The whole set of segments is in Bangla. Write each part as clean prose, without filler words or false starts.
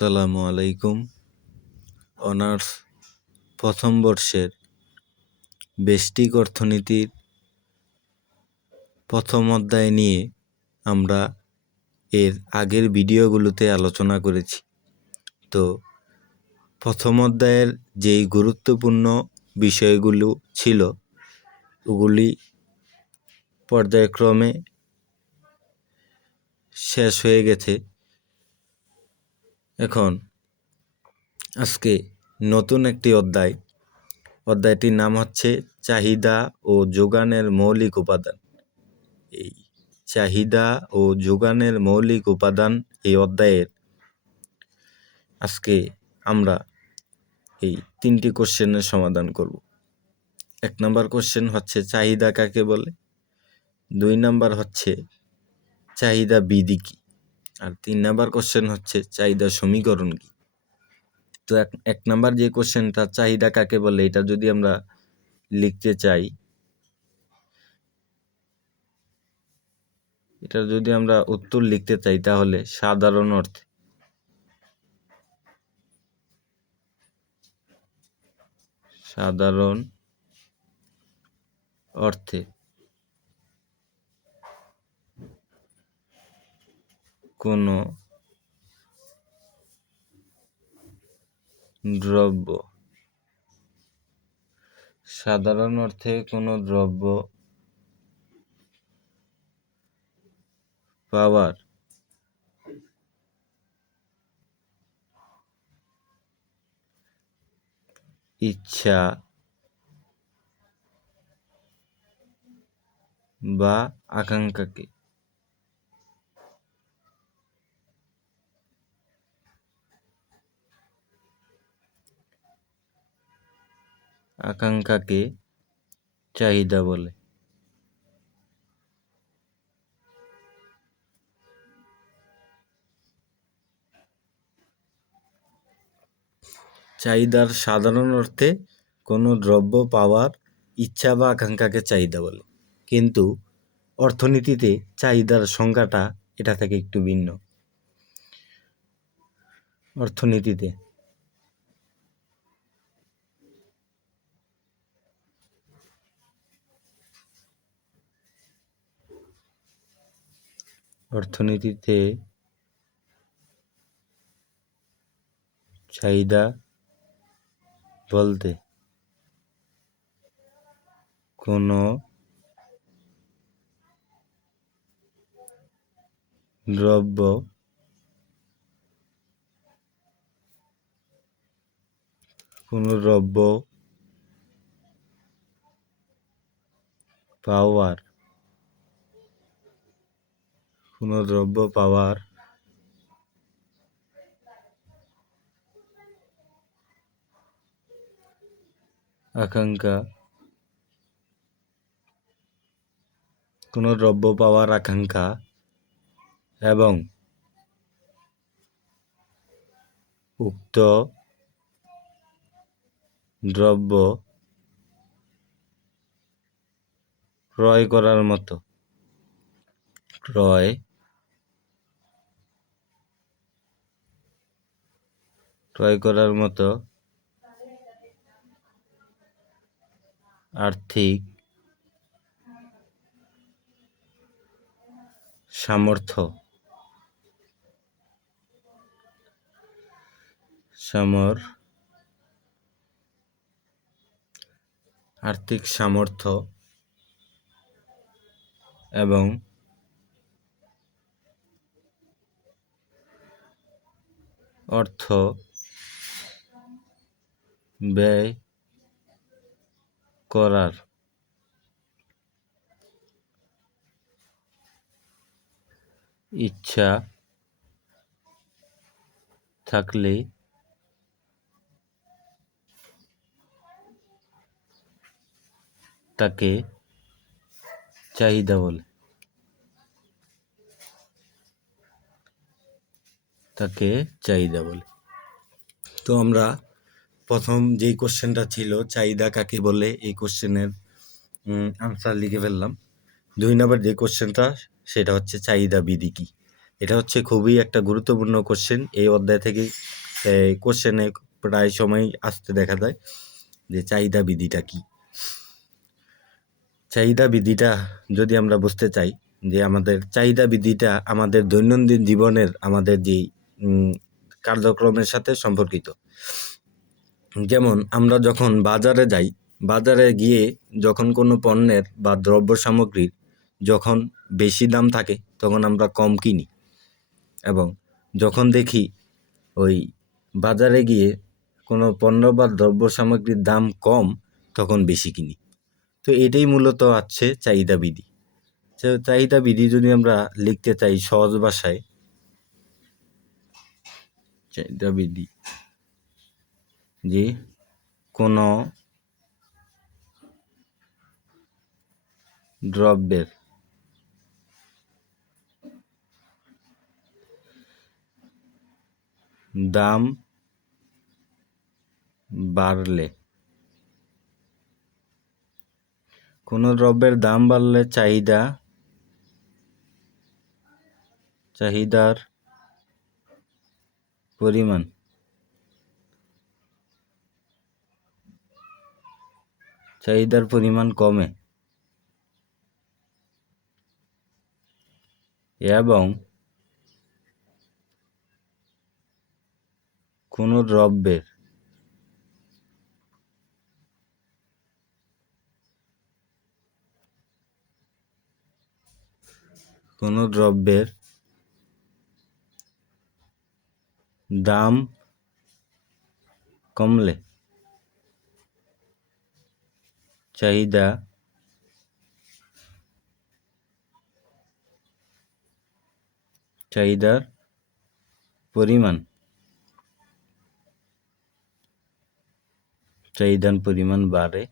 আসসালামু আলাইকুম। অনার্স প্রথম বর্ষের ব্যষ্টিক অর্থনীতির প্রথম অধ্যায় নিয়ে আমরা এর আগের ভিডিওগুলোতে আলোচনা করেছি। তো প্রথম অধ্যায়ের যেই গুরুত্বপূর্ণ বিষয়গুলো ছিল ওগুলি পর্যায়ক্রমে শেষ হয়ে গেছে। এখন আজকে নতুন একটি অধ্যায়টির নাম হচ্ছে চাহিদা ও যোগানের মৌলিক উপাদান। এই চাহিদা ও যোগানের মৌলিক উপাদান এই অধ্যায়ের আজকে আমরা এই 3টি কোশ্চেনের সমাধান করব। 1 নম্বর কোশ্চেন হচ্ছে চাহিদা কাকে বলে, 2 নম্বর হচ্ছে চাহিদা বিধি কি, আর 3 নম্বর কোশ্চেন হচ্ছে চাহিদা সমীকরণ কি। তো 1 নম্বর যে কোশ্চেনটা চাহিদা কাকে বলে, এটা যদি আমরা লিখতে চাই, এটা যদি আমরা উত্তর লিখতে চাই তাহলে সাধারণ অর্থে কোনো দ্রব্য, সাধারণ অর্থে কোনো দ্রব্য পাওয়ার ইচ্ছা বা আকাঙ্ক্ষাকে চাহিদা বলে। চাহিদার সাধারণ অর্থে কোনো দ্রব্য পাওয়ার ইচ্ছা বা আকাঙ্ক্ষাকে চাহিদা বলে, কিন্তু অর্থনীতিতে চাহিদার সংজ্ঞাটা এটা থেকে একটু ভিন্ন। অর্থনীতিতে চাহিদা বলতে কোনো দ্রব্য পাওয়ার আকাঙ্ক্ষা এবং উক্ত দ্রব্য ক্রয় করার মতো আর্থিক সামর্থ্য এবং অর্থ ব্যয় করার ইচ্ছা থাকলে তাকে চাহিদা বলে। তো আমরা প্রথম যেই কোশ্চেনটা ছিল চাহিদা কাকে বলে, এই কোশ্চেনের আনসার লিখে ফেললাম। 2 নম্বর যে কোশ্চেনটা সেটা হচ্ছে চাহিদা বিধি কি। এটা হচ্ছে খুবই একটা গুরুত্বপূর্ণ কোশ্চেন। এই অধ্যায় থেকে কোশ্চেনে প্রায় সময় আসতে দেখা যায় যে চাহিদা বিধিটা কি। চাহিদা বিধিটা যদি আমরা বুঝতে চাই যে আমাদের চাহিদা বিধিটা আমাদের দৈনন্দিন জীবনের আমাদের যেই কার্যক্রমের সাথে সম্পর্কিত। যেমন আমরা যখন বাজারে যাই, বাজারে গিয়ে যখন কোনো পণ্যের বা দ্রব্য সামগ্রীর যখন বেশি দাম থাকে তখন আমরা কম কিনি, এবং যখন দেখি ওই বাজারে গিয়ে কোনো পণ্য বা দ্রব্য সামগ্রীর দাম কম তখন বেশি কিনি। তো এটাই মূলত আছে চাহিদা বিধি। চাহিদা বিধি যদি আমরা লিখতে চাই সহজ ভাষায়, চাহিদা বিধি যে কোনো দ্রব্যের দাম বাড়লে, কোনো দ্রব্যের দাম বাড়লে চাহিদার পরিমাণ কমে এবং কোনো দ্রব্যের দাম কমলে চাহিদার পরিমাণ বাড়ে।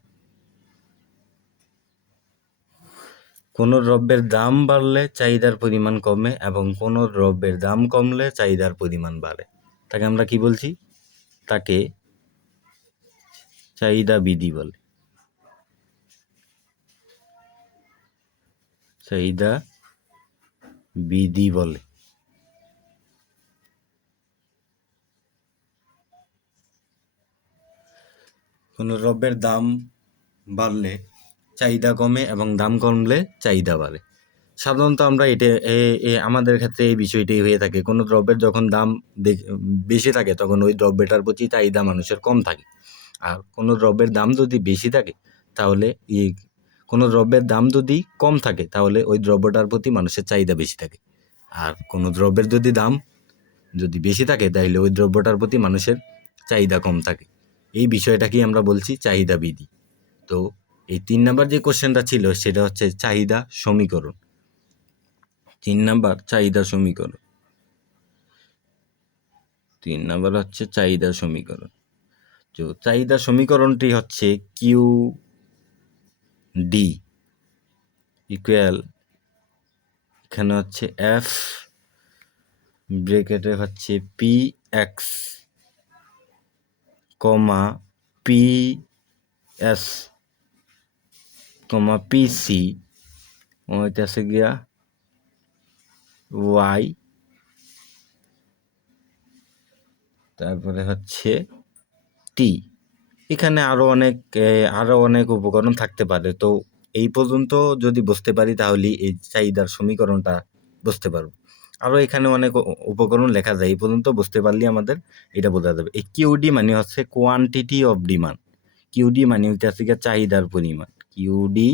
কোনো দ্রব্যের দাম বাড়লে চাহিদার পরিমাণ কমে এবং কোনো দ্রব্যের দাম কমলে চাহিদার পরিমাণ বাড়ে। তাকে আমরা কি বলছি? তাকে চাহিদা বিধি বলে। চাহিদা বিধি বলে। কোনো দ্রব্যের দাম বাড়লে চাহিদা কমে এবং দাম কমলে চাহিদা বাড়ে। সাধারণত আমরা আমাদের ক্ষেত্রে এই বিষয়টাই হয়ে থাকে। কোনো দ্রব্যের যখন দাম বেশি থাকে তখন ওই দ্রব্যটার প্রতি চাহিদা মানুষের কম থাকে, আর কোনো দ্রব্যের দাম যদি বেশি থাকে তাহলে কোনো দ্রব্যের দাম যদি কম থাকে তাহলে ওই দ্রব্যটার প্রতি মানুষের চাহিদা বেশি থাকে, আর কোনো দ্রব্যের দাম যদি বেশি থাকে তাহলে ওই দ্রব্যটার প্রতি মানুষের চাহিদা কম থাকে। এই বিষয়টাকেই আমরা বলছি চাহিদা বিধি। তো এই 3 নাম্বার যে কোশ্চেনটা ছিল সেটা হচ্ছে চাহিদা সমীকরণ। 3 নাম্বার চাহিদা সমীকরণ। 3 নাম্বার হচ্ছে চাহিদা সমীকরণ। তো চাহিদা সমীকরণটি হচ্ছে কিউ ডি ইকুয়াল, এখানে হচ্ছে এফ ব্র্যাকেটে হচ্ছে পি এক্স কমা পি এস কমা পিসি হইতেছে গিয়া ওয়াই, তারপরে হচ্ছে টি। এখানে আরো অনেক উপকরণ থাকতে পারে। তো এই পর্যন্ত যদি বুঝতে পারি তাহলে এই চাহিদার সমীকরণটা বুঝতে পারবো। আরো এখানে অনেক উপকরণ লেখা যায়, এই পর্যন্ত বুঝতে পারলে আমাদের এটা বোঝা যাবে। এই কিউডি মানে হচ্ছে কোয়ান্টিটি অফ ডিমান্ড। কিউডি মানে হচ্ছে চাহিদার পরিমাণ। কিউডি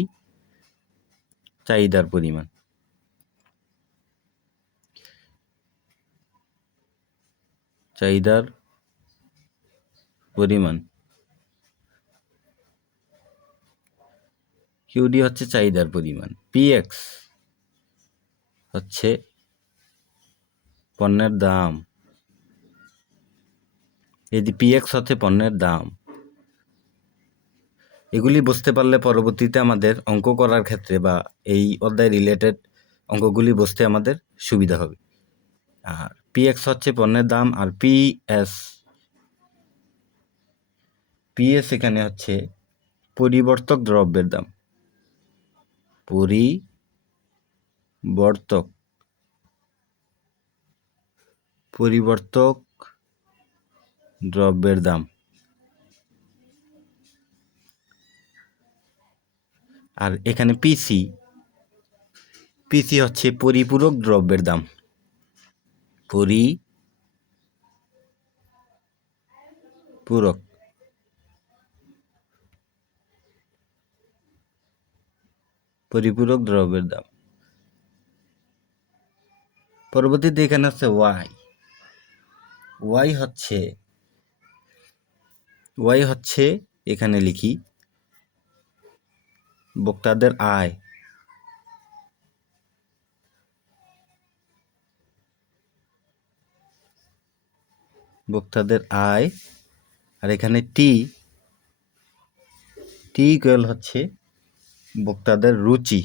চাহিদার পরিমাণ। চাহিদার পরিমাণ। কিউডি হচ্ছে চাহিদার পরিমাণ। পিএক্স হচ্ছে পণ্যের দাম। যদি পিএক্স হচ্ছে পণ্যের দাম। এগুলি বুঝতে পারলে পরবর্তীতে আমাদের অঙ্ক করার ক্ষেত্রে বা এই অধ্যায় রিলেটেড অঙ্কগুলি বুঝতে আমাদের সুবিধা হবে। আর পিএক্স হচ্ছে পণ্যের দাম, আর পিএস এখানে হচ্ছে পরিবর্তক দ্রব্যের দাম। পরিবর্তক পরিবর্তক দ্রব্যের দাম। আর এখানে পিসি হচ্ছে পরিপূরক দ্রব্যের দাম। পরিপূরক দ্রব্যের দাম। পরবর্তীতে এখানে আছে ওয়াই হচ্ছে এখানে লিখি ভোক্তাদের আয়। আর এখানে টি ইকুয়াল হচ্ছে ভোক্তাদের রুচি।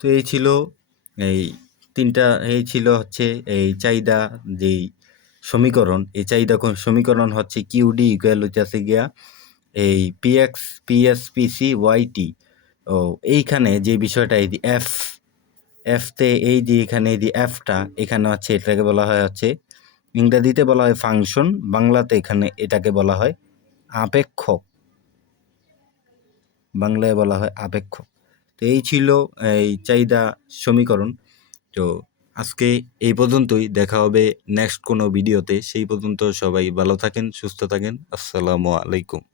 তো এই ছিল হচ্ছে এই চাহিদা যেই সমীকরণ। এই চাহিদা সমীকরণ হচ্ছে কিউডি ইকুয়াল হচ্ছে গিয়া এই পিএসপিসি ওয়াইটি। ও এইখানে যে বিষয়টা এই এফতে এই যে এখানে এই যে এফটা এখানে হচ্ছে এটাকে বলা হয় হচ্ছে ইংরেজিতে বলা হয় ফাংশন, বাংলাতে এখানে এটাকে বলা হয় আপেক্ষক। বাংলায় বলা হয় আপেক্ষক। তো এই ছিল এই চাহিদা সমীকরণ। তো আজকে এই পর্যন্তই, দেখা হবে নেক্সট কোনো ভিডিওতে। সেই পর্যন্ত সবাই ভালো থাকেন, সুস্থ থাকেন। আসসালামু আলাইকুম।